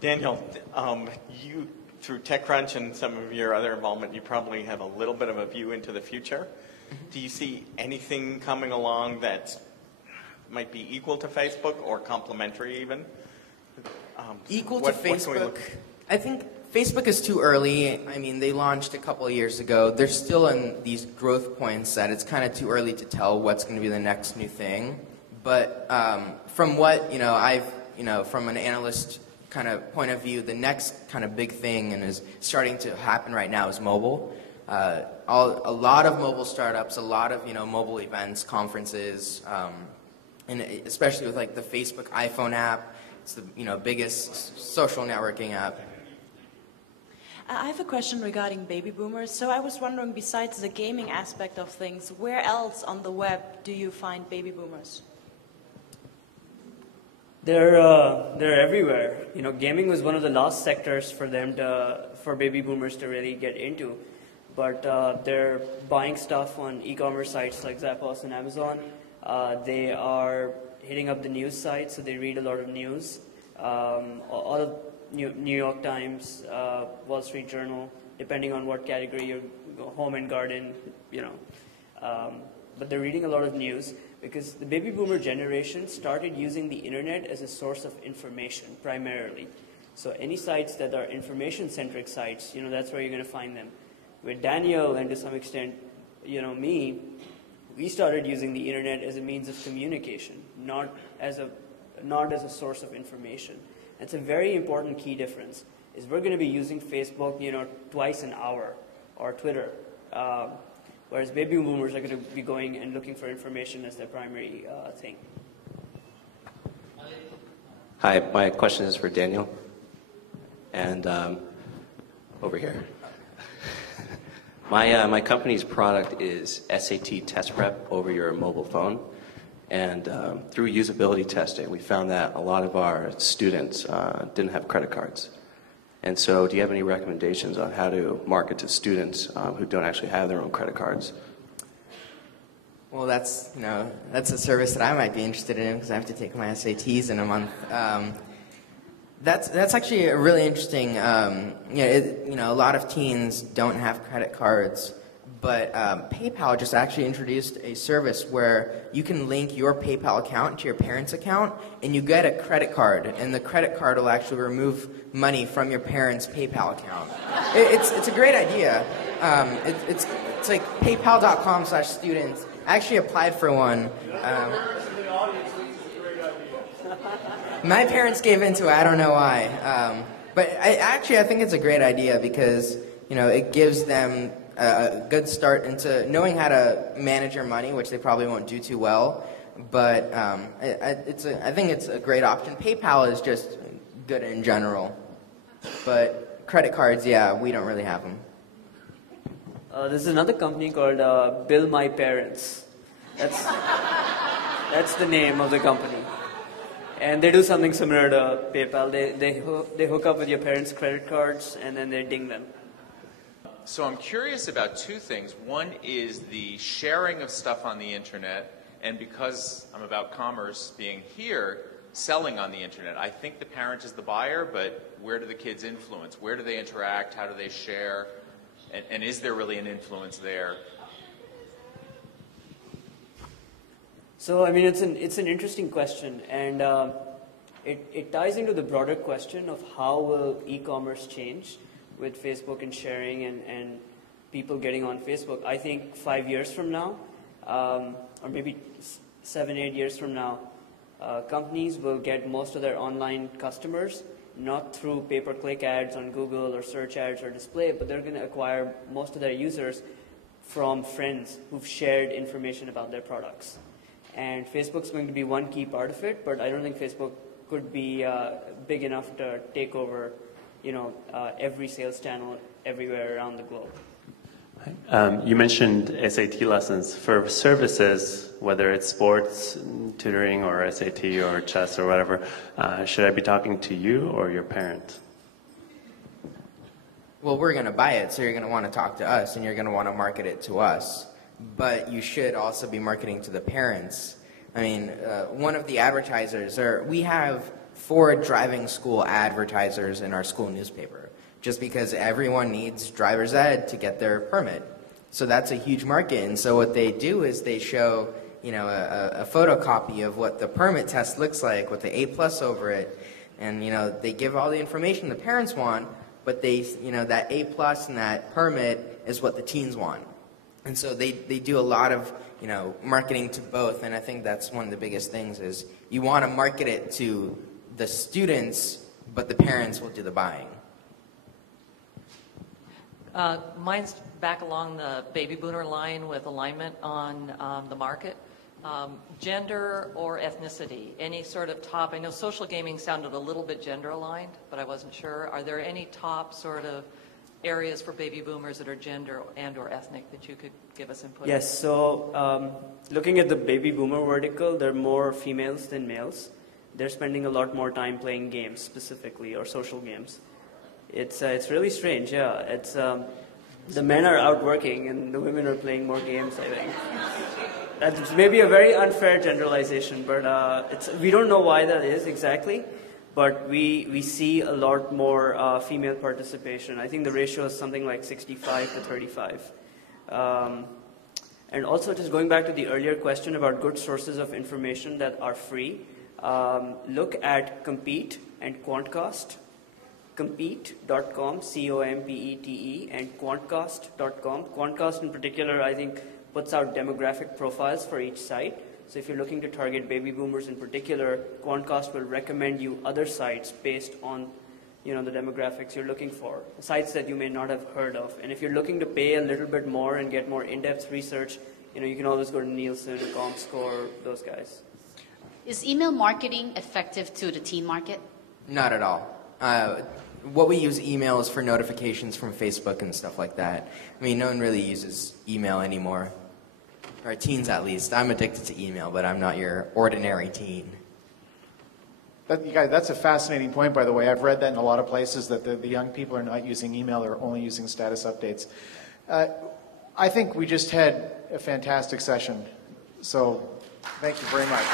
Daniel, you, through TechCrunch and some of your other involvement, you probably have a little bit of a view into the future. Do you see anything coming along that might be equal to Facebook or complementary even? Equal to Facebook? I think Facebook is too early. I mean, they launched a couple of years ago. They're still in these growth points that it's kind of too early to tell what's going to be the next new thing. But from what, from an analyst kind of point of view, the next kind of big thing and is starting to happen right now is mobile. A lot of mobile startups, a lot of, mobile events, conferences, and especially with like the Facebook iPhone app. It's the biggest social networking app. I have a question regarding baby boomers. So I was wondering, besides the gaming aspect of things, where else on the web do you find baby boomers? They're everywhere. Gaming was one of the last sectors for baby boomers to really get into. But they're buying stuff on e-commerce sites like Zappos and Amazon. They are hitting up the news sites, so they read a lot of news. All of New York Times, Wall Street Journal, depending on what category you're, home and garden, but they're reading a lot of news because the baby boomer generation started using the internet as a source of information primarily. So any sites that are information-centric sites, that's where you're going to find them. With Daniel and to some extent, me, we started using the internet as a means of communication, not as a source of information. That's a very important key difference, is we're going to be using Facebook, twice an hour, or Twitter, whereas baby boomers are going to be going and looking for information as their primary thing. Hi, my question is for Daniel, and over here. My company's product is SAT test prep over your mobile phone. And through usability testing, we found that a lot of our students didn't have credit cards. And so do you have any recommendations on how to market to students who don't actually have their own credit cards? Well, that's a service that I might be interested in because I have to take my SATs in a month. That's actually a really interesting, a lot of teens don't have credit cards. But PayPal just actually introduced a service where you can link your PayPal account to your parents' account, and you get a credit card, and the credit card will actually remove money from your parents' PayPal account. It's a great idea. It's like paypal.com/students. I actually applied for one. My parents gave into it. I don't know why. But I think it's a great idea because it gives them a good start into knowing how to manage your money, which they probably won't do too well. But I think it's a great option. PayPal is just good in general. But credit cards, yeah, we don't really have them. There's another company called Bill My Parents. That's the name of the company. And they do something similar to PayPal. They hook up with your parents' credit cards, and then they ding them. So I'm curious about two things. One is the sharing of stuff on the internet, and because I'm about commerce being here, selling on the internet. I think the parent is the buyer, but where do the kids influence? Where do they interact? How do they share? And is there really an influence there? So, I mean, it's an interesting question, and it ties into the broader question of how will e-commerce change with Facebook and sharing and people getting on Facebook. I think 5 years from now, or maybe 7-8 years from now, companies will get most of their online customers not through pay-per-click ads on Google or search ads or display, but they're going to acquire most of their users from friends who've shared information about their products. And Facebook's going to be one key part of it, but I don't think Facebook could be big enough to take over every sales channel everywhere around the globe. You mentioned SAT lessons. For services, whether it's sports, tutoring, or SAT, or chess, or whatever, should I be talking to you or your parent? Well, we're going to buy it, so you're going to want to talk to us, and you're going to want to market it to us. But you should also be marketing to the parents. I mean, one of the advertisers, we have for driving school advertisers in our school newspaper, just because everyone needs driver's ed to get their permit. So that's a huge market. And so what they do is they show, a photocopy of what the permit test looks like with the A+ over it. And, they give all the information the parents want, but they, that A+ and that permit is what the teens want. And so they do a lot of, marketing to both. And I think that's one of the biggest things is you want to market it to the students, but the parents will do the buying. Mine's back along the baby boomer line with alignment on the market. Gender or ethnicity, any sort of top, I know social gaming sounded a little bit gender aligned, but I wasn't sure. Are there any top sort of areas for baby boomers that are gender and or ethnic that you could give us input? Yes, so looking at the baby boomer vertical, there are more females than males. They're spending a lot more time playing games specifically, or social games. It's really strange, yeah. It's the men are out working and the women are playing more games, I think. That's maybe a very unfair generalization, but we don't know why that is exactly. But we see a lot more female participation. I think the ratio is something like 65 to 35. And also, just going back to the earlier question about good sources of information that are free, look at Compete and Quantcast. Compete.com, C-O-M-P-E-T-E, and Quantcast.com. Quantcast in particular, I think, puts out demographic profiles for each site. So if you're looking to target baby boomers in particular, Quantcast will recommend you other sites based on the demographics you're looking for, sites that you may not have heard of. And if you're looking to pay a little bit more and get more in-depth research, you can always go to Nielsen, ComScore, those guys. Is email marketing effective to the teen market? Not at all. What we use email is for notifications from Facebook and stuff like that. I mean, no one really uses email anymore. Or teens, at least. I'm addicted to email, but I'm not your ordinary teen. You guys, that's a fascinating point, by the way. I've read that in a lot of places, that the young people are not using email, they're only using status updates. I think we just had a fantastic session. So thank you very much.